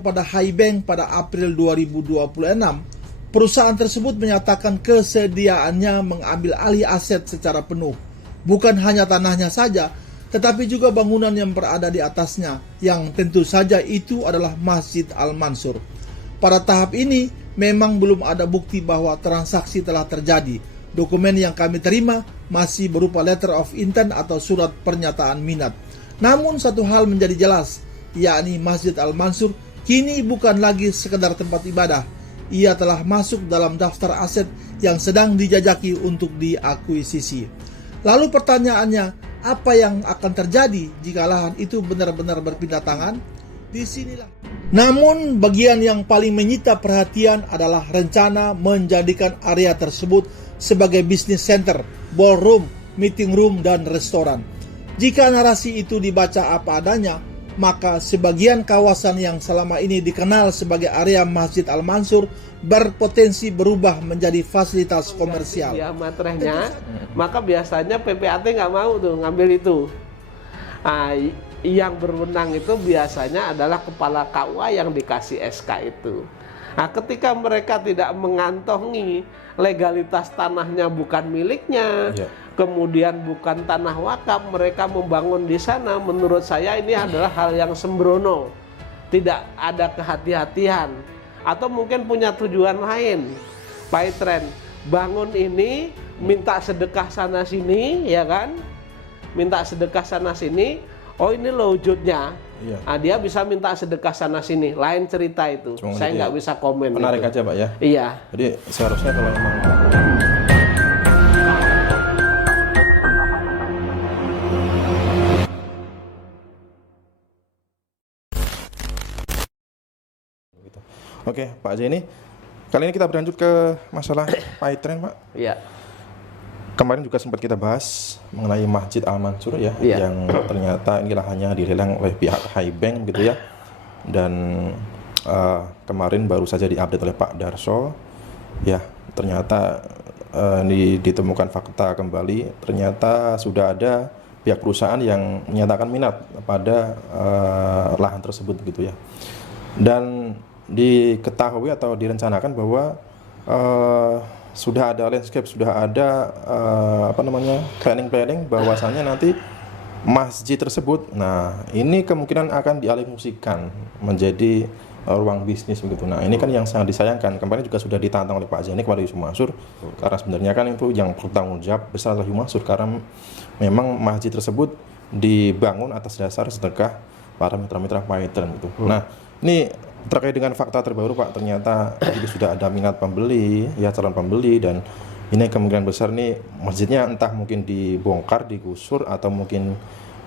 pada Highbank pada April 2026, perusahaan tersebut menyatakan kesediaannya mengambil alih aset secara penuh. Bukan hanya tanahnya saja, tetapi juga bangunan yang berada di atasnya, yang tentu saja itu adalah Masjid Al-Mansur. Pada tahap ini, memang belum ada bukti bahwa transaksi telah terjadi. Dokumen yang kami terima masih berupa letter of intent atau surat pernyataan minat. Namun satu hal menjadi jelas, yakni Masjid Al-Mansur kini bukan lagi sekedar tempat ibadah. Ia telah masuk dalam daftar aset yang sedang dijajaki untuk diakuisisi. Lalu pertanyaannya, apa yang akan terjadi jika lahan itu benar-benar berpindah tangan? Disinilah. Namun bagian yang paling menyita perhatian adalah rencana menjadikan area tersebut sebagai business center, ballroom, meeting room, dan restoran. Jika narasi itu dibaca apa adanya, maka sebagian kawasan yang selama ini dikenal sebagai area Masjid Al-Mansur berpotensi berubah menjadi fasilitas komersial. Ya materainya, maka biasanya PPAT nggak mau tuh ngambil itu. Yang berwenang itu biasanya adalah kepala KUA yang dikasih SK itu. Nah, ketika mereka tidak mengantongi legalitas tanahnya bukan miliknya, kemudian bukan tanah wakaf, mereka membangun di sana, menurut saya ini adalah hal yang sembrono. Tidak ada kehati-hatian. Atau mungkin punya tujuan lain. Pak Itren, bangun ini, minta sedekah sana sini, ya kan? Minta sedekah sana sini, oh ini loh wujudnya. Nah, dia bisa minta sedekah sana sini, lain cerita itu. Cuma saya nggak bisa komen. Menarik itu aja Pak ya. Iya. Jadi seharusnya kalau memang Oke, Pak Zaini, kali ini kita berlanjut ke masalah Pak Itren, Pak. Iya. Kemarin juga sempat kita bahas mengenai Masjid Al-Mansur ya, yang ternyata ini lahannya dilelang oleh pihak Highbank gitu ya. Dan kemarin baru saja diupdate oleh Pak Darso, ya ternyata ditemukan fakta kembali, ternyata sudah ada pihak perusahaan yang menyatakan minat pada lahan tersebut gitu ya. Dan diketahui atau direncanakan bahwa sudah ada landscape, sudah ada planning bahwasannya nanti masjid tersebut, nah ini kemungkinan akan dialihfungsikan menjadi ruang bisnis begitu. Nah ini kan yang sangat disayangkan. Kemarin juga sudah ditantang oleh Pak Zaini kepada Yusuf Mansur, karena sebenarnya kan itu yang bertanggung jawab besar adalah Yusuf Mansur, karena memang masjid tersebut dibangun atas dasar sedekah para mitra-mitra Pak Itren gitu. Nah ini terkait dengan fakta terbaru Pak, ternyata itu sudah ada minat pembeli, ya calon pembeli, dan ini kemungkinan besar nih masjidnya entah mungkin dibongkar, digusur, atau mungkin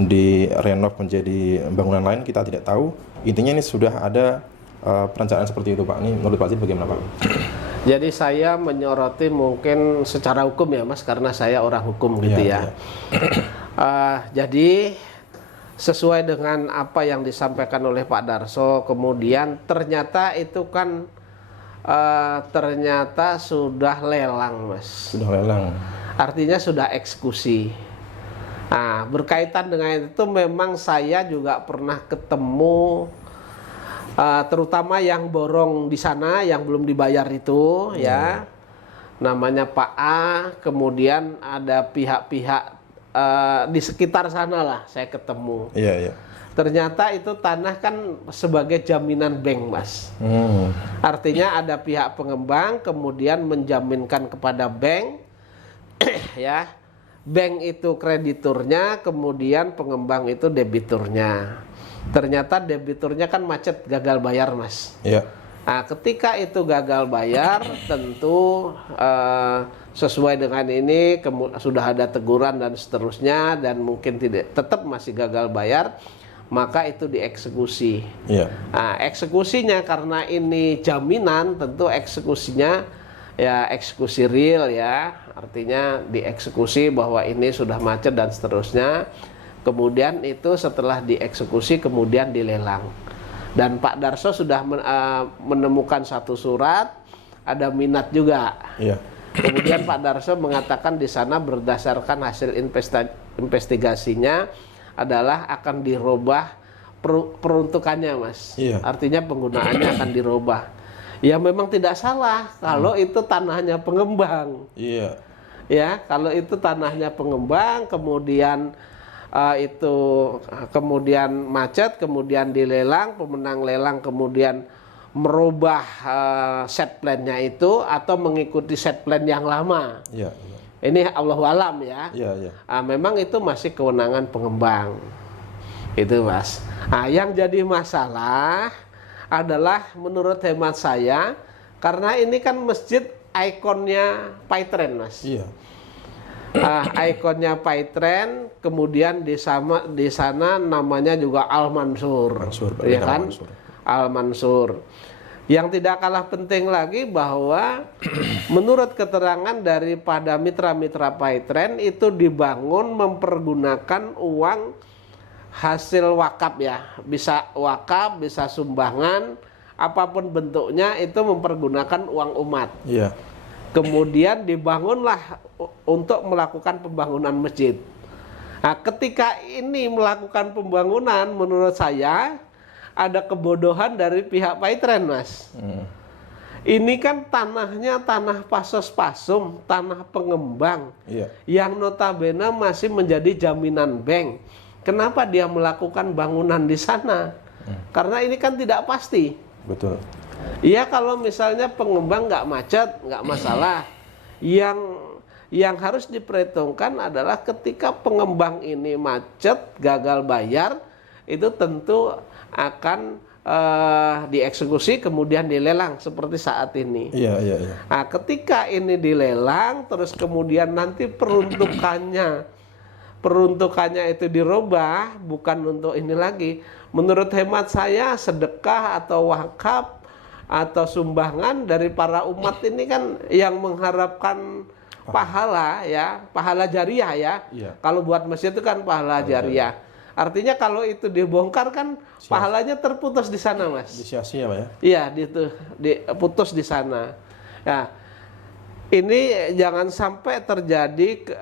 direnov menjadi bangunan lain, kita tidak tahu. Intinya ini sudah ada perencanaan seperti itu Pak. Ini menurut Pak Zaini bagaimana Pak? Jadi saya menyoroti mungkin secara hukum ya Mas, karena saya orang hukum gitu ya. Jadi sesuai dengan apa yang disampaikan oleh Pak Darso, kemudian ternyata itu kan ternyata sudah lelang Mas. Sudah lelang. Artinya sudah eksekusi. Nah, berkaitan dengan itu memang saya juga pernah ketemu terutama yang borong di sana yang belum dibayar itu ya. Namanya Pak A, kemudian ada pihak-pihak di sekitar sana lah saya ketemu. Ternyata itu tanah kan sebagai jaminan bank Mas. Artinya ada pihak pengembang kemudian menjaminkan kepada bank ya. Bank itu krediturnya, kemudian pengembang itu debiturnya. Ternyata debiturnya kan macet, gagal bayar Mas. Nah, ketika itu gagal bayar, tentu sesuai dengan ini sudah ada teguran dan seterusnya, dan mungkin tetap masih gagal bayar, maka itu dieksekusi. Nah, eksekusinya karena ini jaminan, tentu eksekusinya ya eksekusi real ya, artinya dieksekusi bahwa ini sudah macet dan seterusnya. Kemudian itu setelah dieksekusi kemudian dilelang. Dan Pak Darso sudah menemukan satu surat, ada minat juga. Kemudian Pak Darso mengatakan di sana berdasarkan hasil investigasinya adalah akan dirubah peruntukannya, Mas. Iya. Artinya penggunaannya akan dirubah. Ya memang tidak salah kalau itu tanahnya pengembang. Iya. Ya, kalau itu tanahnya pengembang, kemudian itu kemudian macet, kemudian dilelang, pemenang lelang kemudian merubah set plan-nya itu atau mengikuti set plan yang lama. Iya. Iya. Ini Allahu alam ya. Iya. Iya. Memang itu masih kewenangan pengembang. Itu, Mas. Yang jadi masalah adalah menurut hemat saya, karena ini kan masjid ikonnya Paitren, Mas. Iya. Ikonnya Paitren, kemudian di sana namanya juga Al Mansur, ya kan? Al Mansur. Yang tidak kalah penting lagi bahwa menurut keterangan daripada mitra-mitra Paitren itu dibangun mempergunakan uang hasil wakaf ya, bisa wakaf, bisa sumbangan, apapun bentuknya itu mempergunakan uang umat. Iya. Kemudian dibangunlah untuk melakukan pembangunan masjid. Nah, ketika ini melakukan pembangunan, menurut saya ada kebodohan dari pihak Paitren, Mas. Ini kan tanahnya tanah pasos pasum, tanah pengembang, Iya. yang notabene masih menjadi jaminan bank. Kenapa dia melakukan bangunan di sana? Karena ini kan tidak pasti. Betul. Iya, kalau misalnya pengembang nggak macet, nggak masalah. Yang harus diperhitungkan adalah ketika pengembang ini macet, gagal bayar, itu tentu akan dieksekusi kemudian dilelang seperti saat ini. Iya, iya, iya. Nah, ketika ini dilelang, terus kemudian nanti peruntukannya itu dirubah, bukan untuk ini lagi. Menurut hemat saya, sedekah atau wakaf atau sumbangan dari para umat ini kan yang mengharapkan pahala ya, pahala jariah ya. Iya. Kalau buat masjid itu kan pahala jariah. Artinya kalau itu dibongkar kan pahalanya terputus di sana, Mas. Sia-sia, Pak ya? Iya, diputus di sana. Nah, ini jangan sampai terjadi.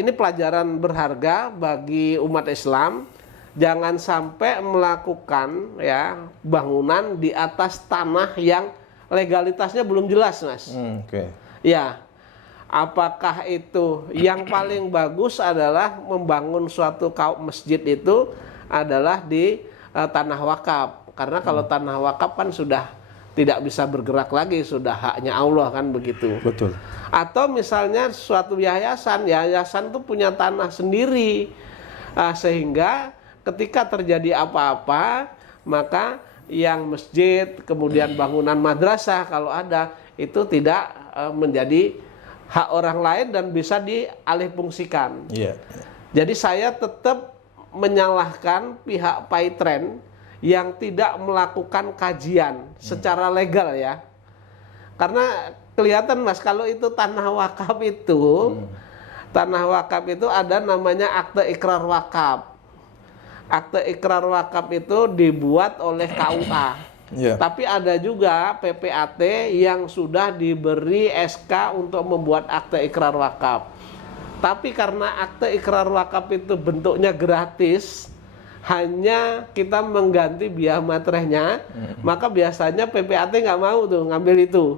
Ini pelajaran berharga bagi umat Islam. Jangan sampai melakukan ya bangunan di atas tanah yang legalitasnya belum jelas, Mas. Oke. Ya, apakah itu yang paling bagus adalah membangun suatu masjid itu adalah di tanah wakaf. Karena kalau tanah wakaf kan sudah tidak bisa bergerak lagi, sudah haknya Allah kan begitu. Betul. Atau misalnya suatu yayasan itu punya tanah sendiri, sehingga ketika terjadi apa-apa, maka yang masjid, kemudian bangunan madrasah kalau ada, itu tidak menjadi hak orang lain dan bisa dialihfungsikan. Iya. Jadi saya tetap menyalahkan pihak Paitren yang tidak melakukan kajian secara legal ya. Karena kelihatan, Mas, kalau itu tanah wakaf itu, tanah wakaf itu ada namanya akte ikrar wakaf. Akte ikrar wakaf itu dibuat oleh KUA. Iya. Tapi ada juga PPAT yang sudah diberi SK untuk membuat akte ikrar wakaf. Tapi karena akte ikrar wakaf itu bentuknya gratis, hanya kita mengganti biaya materainya, maka biasanya PPAT nggak mau tuh ngambil itu.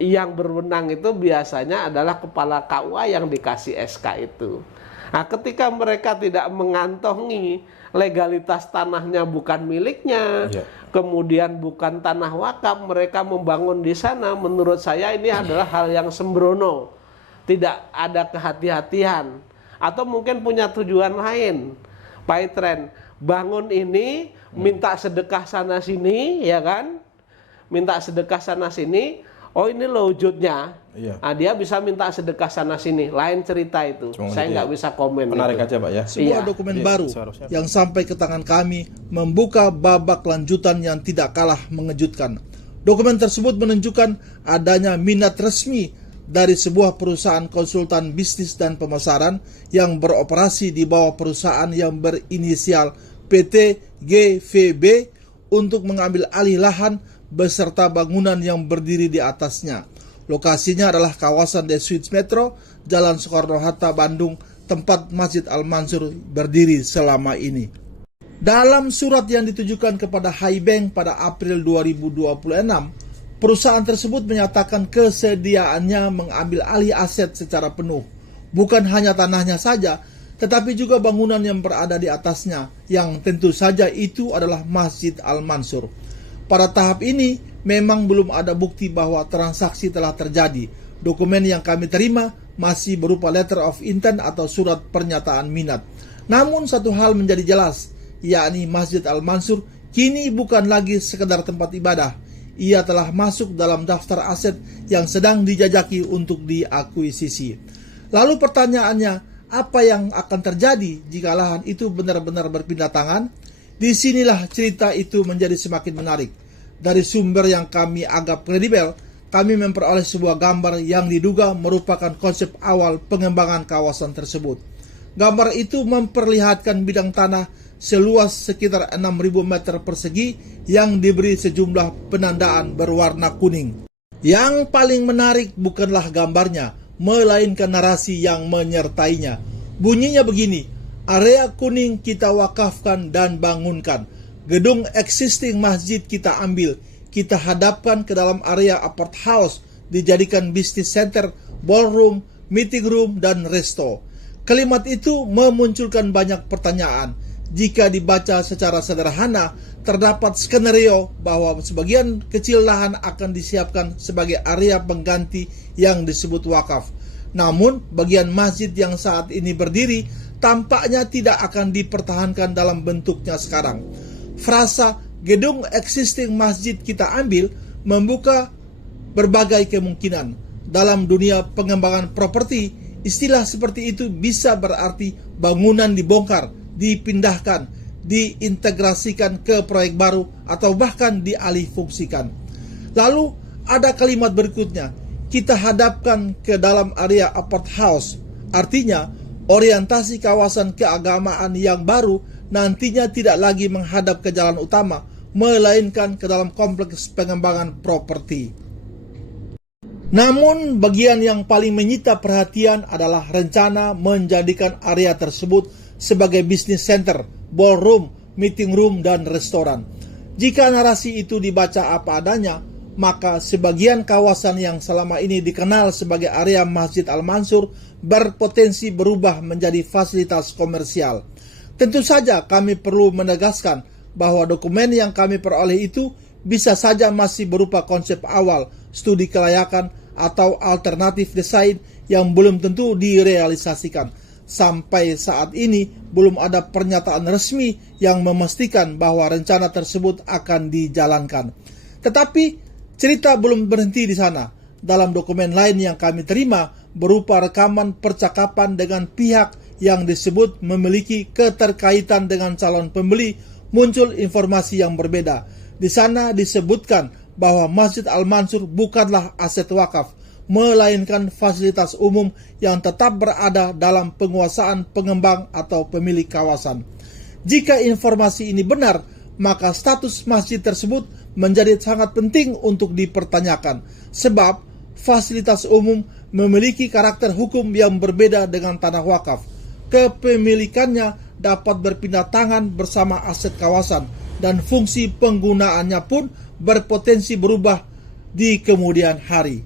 Yang berwenang itu biasanya adalah kepala KUA yang dikasih SK itu. Nah, ketika mereka tidak mengantongi legalitas tanahnya bukan miliknya, kemudian bukan tanah wakaf, mereka membangun di sana, menurut saya ini adalah hal yang sembrono. Tidak ada kehati-hatian. Atau mungkin punya tujuan lain. Paitren bangun ini, minta sedekah sana sini, ya kan? Minta sedekah sana sini. Oh, ini loh wujudnya. Iya. Nah, dia bisa minta sedekah sana sini. Lain cerita itu. Saya nggak bisa komen. Menarik itu. aja, Pak ya. Sebuah Iya. dokumen Iya, baru seharusnya. yang sampai ke tangan kami membuka babak lanjutan yang tidak kalah mengejutkan. Dokumen tersebut menunjukkan adanya minat resmi dari sebuah perusahaan konsultan bisnis dan pemasaran yang beroperasi di bawah perusahaan yang berinisial PT GVB untuk mengambil alih lahan beserta bangunan yang berdiri di atasnya. Lokasinya adalah kawasan The Suites Metro, Jalan Soekarno-Hatta, Bandung, tempat Masjid Al Mansur berdiri selama ini. Dalam surat yang ditujukan kepada Hai Bank pada April 2026, perusahaan tersebut menyatakan kesediaannya mengambil alih aset secara penuh. Bukan hanya tanahnya saja, tetapi juga bangunan yang berada di atasnya, yang tentu saja itu adalah Masjid Al-Mansur. Pada tahap ini, memang belum ada bukti bahwa transaksi telah terjadi. Dokumen yang kami terima masih berupa letter of intent atau surat pernyataan minat. Namun satu hal menjadi jelas, yakni Masjid Al-Mansur kini bukan lagi sekedar tempat ibadah. Ia telah masuk dalam daftar aset yang sedang dijajaki untuk diakuisisi. Lalu pertanyaannya, apa yang akan terjadi jika lahan itu benar-benar berpindah tangan? Disinilah cerita itu menjadi semakin menarik. Dari sumber yang kami anggap kredibel, kami memperoleh sebuah gambar yang diduga merupakan konsep awal pengembangan kawasan tersebut. Gambar itu memperlihatkan bidang tanah seluas sekitar 6.000 meter persegi yang diberi sejumlah penandaan berwarna kuning. Yang paling menarik bukanlah gambarnya, melainkan narasi yang menyertainya. Bunyinya begini, area kuning kita wakafkan dan bangunkan. Gedung existing masjid kita ambil, kita hadapkan ke dalam area apart house, dijadikan business center, ballroom, meeting room, dan resto. Kalimat itu memunculkan banyak pertanyaan. Jika dibaca secara sederhana, terdapat skenario bahwa sebagian kecil lahan akan disiapkan sebagai area pengganti yang disebut wakaf. Namun, bagian masjid yang saat ini berdiri tampaknya tidak akan dipertahankan dalam bentuknya sekarang. Frasa gedung existing masjid kita ambil membuka berbagai kemungkinan. Dalam dunia pengembangan properti, istilah seperti itu bisa berarti bangunan dibongkar, dipindahkan, diintegrasikan ke proyek baru, atau bahkan dialihfungsikan. Lalu ada kalimat berikutnya, kita hadapkan ke dalam area apart house. Artinya, orientasi kawasan keagamaan yang baru nantinya tidak lagi menghadap ke jalan utama, melainkan ke dalam kompleks pengembangan properti. Namun, bagian yang paling menyita perhatian adalah rencana menjadikan area tersebut sebagai business center, ballroom, meeting room, dan restoran. Jika narasi itu dibaca apa adanya, maka sebagian kawasan yang selama ini dikenal sebagai area Masjid Al-Mansur berpotensi berubah menjadi fasilitas komersial. Tentu saja kami perlu menegaskan bahwa dokumen yang kami peroleh itu bisa saja masih berupa konsep awal, studi kelayakan, atau alternatif desain yang belum tentu direalisasikan. Sampai saat ini belum ada pernyataan resmi yang memastikan bahwa rencana tersebut akan dijalankan. Tetapi cerita belum berhenti di sana. Dalam dokumen lain yang kami terima berupa rekaman percakapan dengan pihak yang disebut memiliki keterkaitan dengan calon pembeli, muncul informasi yang berbeda. Di sana disebutkan bahwa Masjid Al-Mansur bukanlah aset wakaf, melainkan fasilitas umum yang tetap berada dalam penguasaan pengembang atau pemilik kawasan. Jika informasi ini benar, maka status masjid tersebut menjadi sangat penting untuk dipertanyakan, sebab fasilitas umum memiliki karakter hukum yang berbeda dengan tanah wakaf. Kepemilikannya dapat berpindah tangan bersama aset kawasan, dan fungsi penggunaannya pun berpotensi berubah di kemudian hari.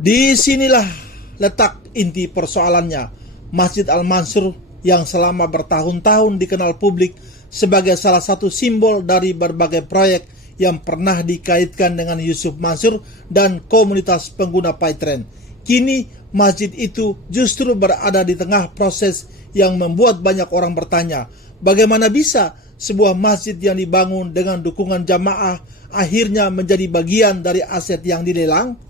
Disinilah letak inti persoalannya. Masjid Al-Mansur yang selama bertahun-tahun dikenal publik sebagai salah satu simbol dari berbagai proyek yang pernah dikaitkan dengan Yusuf Mansur dan komunitas pengguna Paytren. Kini masjid itu justru berada di tengah proses yang membuat banyak orang bertanya, bagaimana bisa sebuah masjid yang dibangun dengan dukungan jamaah akhirnya menjadi bagian dari aset yang dilelang?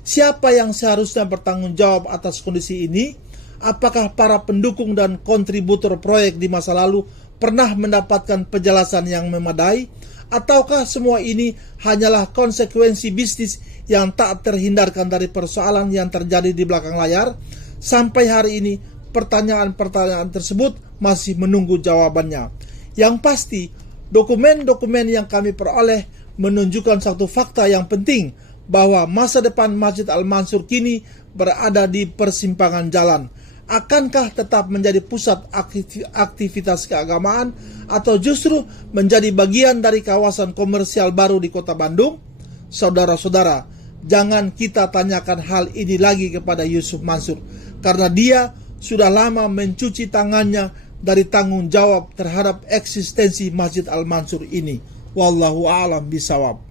Siapa yang seharusnya bertanggung jawab atas kondisi ini? Apakah para pendukung dan kontributor proyek di masa lalu pernah mendapatkan penjelasan yang memadai? Ataukah semua ini hanyalah konsekuensi bisnis yang tak terhindarkan dari persoalan yang terjadi di belakang layar? Sampai hari ini, pertanyaan-pertanyaan tersebut masih menunggu jawabannya. Yang pasti, dokumen-dokumen yang kami peroleh menunjukkan satu fakta yang penting, bahwa masa depan Masjid Al-Mansur kini berada di persimpangan jalan. Akankah tetap menjadi pusat aktivitas keagamaan atau justru menjadi bagian dari kawasan komersial baru di Kota Bandung? Saudara-saudara, jangan kita tanyakan hal ini lagi kepada Yusuf Mansur, karena dia sudah lama mencuci tangannya dari tanggung jawab terhadap eksistensi Masjid Al Mansur ini. Wallahu a'lam bishawab.